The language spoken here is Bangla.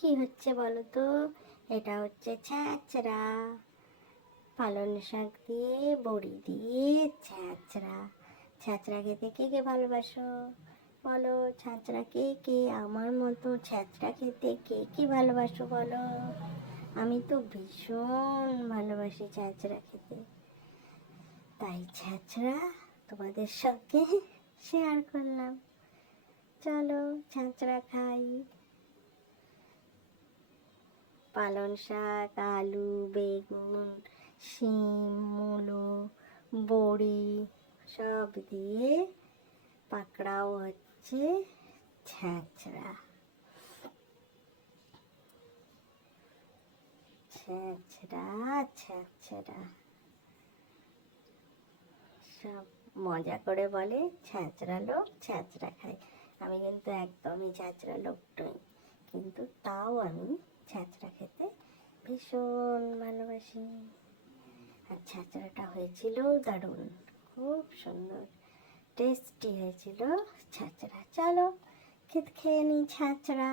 কি হচ্ছে বলো তো? এটা হচ্ছে ছ্যাঁচড়া। পালং শাক দিয়ে বড়ি দিয়ে ছ্যাঁচড়া। ছ্যাঁচড়া খেতে কে কে ভালোবাসো বলো? ছ্যাঁচড়া কে কে আমার মতো ছ্যাঁচড়া খেতে কে কে ভালোবাসো বলো? আমি তো ভীষণ ভালোবাসি ছ্যাঁচড়া খেতে, তাই ছ্যাঁচড়া তোমাদের সঙ্গে শেয়ার করলাম। চলো ছ্যাঁচড়া খাই। পালং শাক, আলু, বেগুন, শিম, মূলো, বড়ি সব দিয়ে পাকড়াও হচ্ছে ছ্যাঁচড়া। ছ্যাঁচড়া ছ্যাঁচড়া সব মজা করে বলে ছ্যাঁচড়া লোক ছ্যাঁচড়া খায়। আমি কিন্তু একদমই ছ্যাঁচড়া লোক নই, কিন্তু তাও আমি ছ্যাঁচড়া খেতে ভীষণ ভালোবাসি। আর ছ্যাঁচড়াটা হয়েছিল দারুণ, খুব সুন্দর টেস্টি হয়েছিল ছ্যাঁচড়া। চলো খেয়ে নিই ছ্যাঁচড়া।